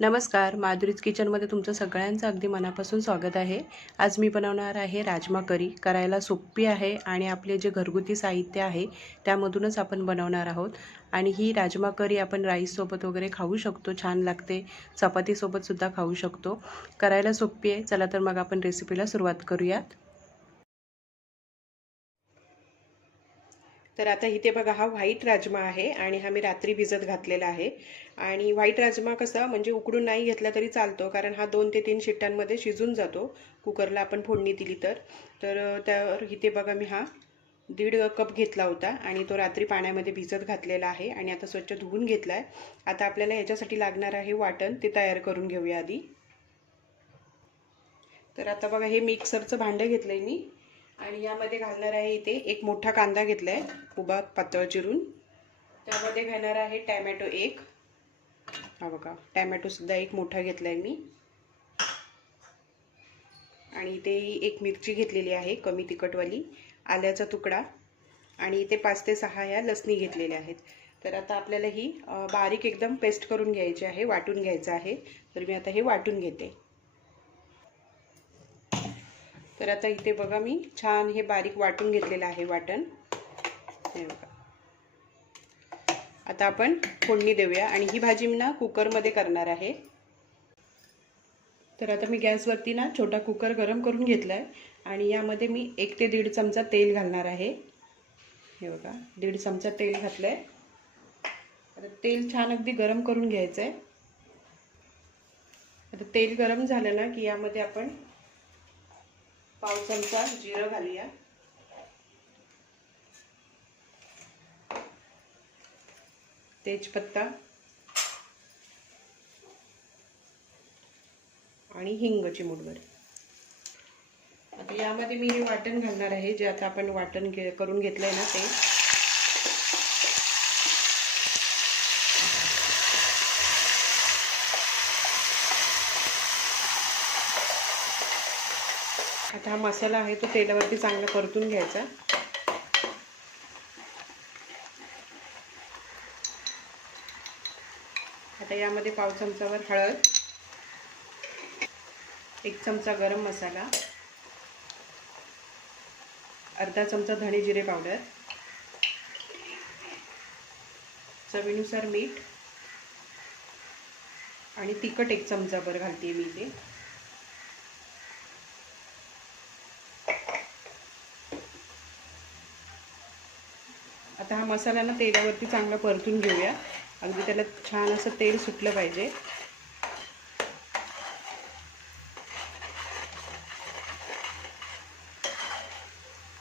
नमस्कार माधुरीज किचनमध्ये तुमचं सगळ्यांचं अगदी मनापासून स्वागत आहे. आज मी बनवणार आहे राजमा करी. करायला सोपी आहे आणि आपले जे घरगुती साहित्य आहे त्यामधूनच आपण बनवणार आहोत. आणि ही राजमा करी आपण राईससोबत वगैरे खाऊ शकतो छान लागते. चपातीसोबतसुद्धा खाऊ शकतो. करायला सोपी आहे. चला तर मग आपण रेसिपीला सुरुवात करूयात. तर आता इथे बघा हा व्हाईट राजमा आहे आणि हा मी रात्री भिजत घातलेला आहे. आणि व्हाईट राजमा कसा म्हणजे उकडून नाही घेतला तरी चालतो कारण हा दोन ते तीन शिट्ट्यांमध्ये शिजून जातो. कुकरला आपण फोडणी दिली तर. तर त्यावर इथे बघा मी हा दीड कप घेतला होता आणि तो रात्री पाण्यामध्ये भिजत घातलेला आहे आणि आता स्वच्छ धुवून घेतला आहे आता आपल्याला ह्याच्यासाठी लागणार आहे वाटण ते तयार करून घेऊया आधी. तर आता बघा हे मिक्सरचं भांडं घेतलं आहे मी. आणि यामध्ये घालणार आहे इथे एक मोठा कांदा घेतला आहे उभा पातळ चिरून. त्यामध्ये घालणार आहे टॅमॅटो एक. हा बघा टॅमॅटोसुद्धा एक मोठा घेतला आहे मी. आणि इथे एक मिरची घेतलेली आहे कमी तिखटवाली आल्याचा तुकडा. आणि इथे पाच ते सहा या लसणी घेतलेल्या आहेत. तर आता आपल्याला ही बारीक एकदम पेस्ट करून घ्यायची आहे वाटून घ्यायचं आहे. तर मी आता हे वाटून घेते. तर आता इथे बघा मी छान हे बारीक वाटून घेतलेलं आहे वाटण. हे बघा. आता आपण फोडणी देऊया आणि ही भाजी मी ना कुकरमध्ये करणार आहे. तर आता मी गॅसवरती ना छोटा कुकर गरम करून घेतला आहे आणि यामध्ये मी एक ते दीड चमचा तेल घालणार आहे. हे बघा दीड चमचा तेल घातलं आहे आता तेल छान अगदी गरम करून घ्यायचं आहे आता तेल गरम झालं ना की यामध्ये आपण पाव चमचा जिरं घालूया. तेजपत्ता. आणि हिंग चिमूटभर आता यामध्ये मी हे वाटण घालणार आहे जे आता आपण वाटण घे करून आहे ना ते. आता हा मसाला आहे तो तेलावरती चांगला परतून घ्यायचा. आता यामध्ये पाव चमचावर हळद एक चमचा गरम मसाला अर्धा चमचा धणे जिरे पावडर चवीनुसार मीठ आणि तिखट एक चमचाभर घालते मी ते. आता हा मसाला ना तेलावरती चांगला परतून घेऊया. अगदी त्याला छान असं तेल सुटलं पाहिजे.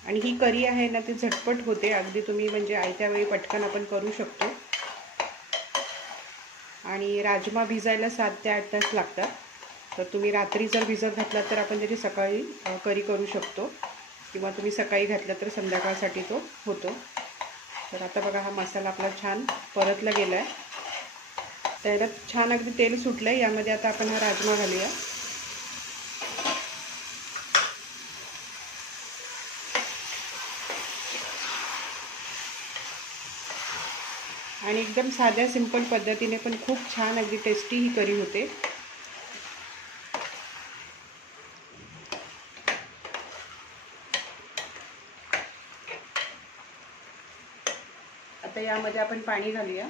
आणि ही करी आहे ना ती झटपट होते. अगदी तुम्ही म्हणजे आयत्या वेळी पटकन आपण करू शकतो. आणि राजमा भिजायला सात ते आठ तास लागतात. तर तुम्ही रात्री जर भिजत घातला तर आपण त्याची सकाळी करी करू शकतो. किंवा तुम्ही सकाळी घातला तर संध्याकाळसाठी तो होतो. तर आता बघा हा मसाला आपला छान परतला गेला आहे त्याला छान अगदी तेल सुटलं आहे यामध्ये आता आपण हा राजमा घालूया. आणि एकदम साध्या सिंपल पद्धतीने पण खूप छान अगदी टेस्टी ही करी होते. आता यामध्ये आपण पाणी घालूया.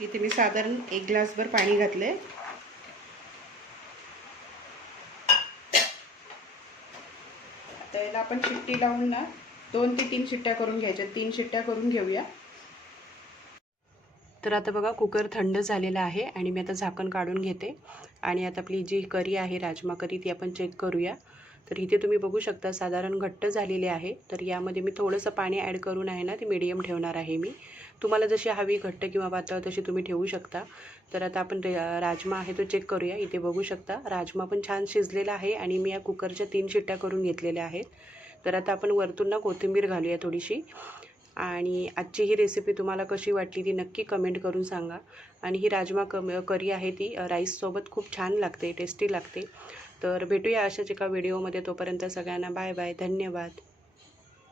इथे मी साधारण एक ग्लासभर पाणी घातले आता याला आपण शिट्टी लावून ना दोन ते तीन शिट्ट्या करून घ्यायच्या तीन शिट्ट्या करून घेऊया. तर आता बघा कुकर थंड झालेला आहे आणि मी आता झाकण काढून घेते. आणि आता आपली जी करी आहे राजमा करी ती आपण चेक करूया. तर इथे तुम्ही बघू शकता साधारण घट्ट झालेले आहे. तर यामध्ये मी थोडंसं पाणी ॲड करून आहे ना ते मीडियम ठेवणार आहे मी. तुम्हाला जशी हवी घट्ट किंवा पातळ तशी तुम्ही ठेवू शकता. तर आता आपण राजमा आहे तो चेक करूया. इथे बघू शकता राजमा पण छान शिजलेला आहे आणि मी या कुकरच्या तीन शिट्ट्या करून घेतलेल्या आहेत. तर आता आपण वरतून ना कोथिंबीर घालूया थोडीशी. आणि आजची ही रेसिपी तुम्हाला कशी वाटली ती नक्की कमेंट करून सांगा. आणि ही राजमा कम करी आहे ती राईससोबत खूप छान लागते टेस्टी लागते. तर भेटूया अशाच एका व्हिडिओमध्ये तोपर्यंत सगळ्यांना बाय बाय धन्यवाद.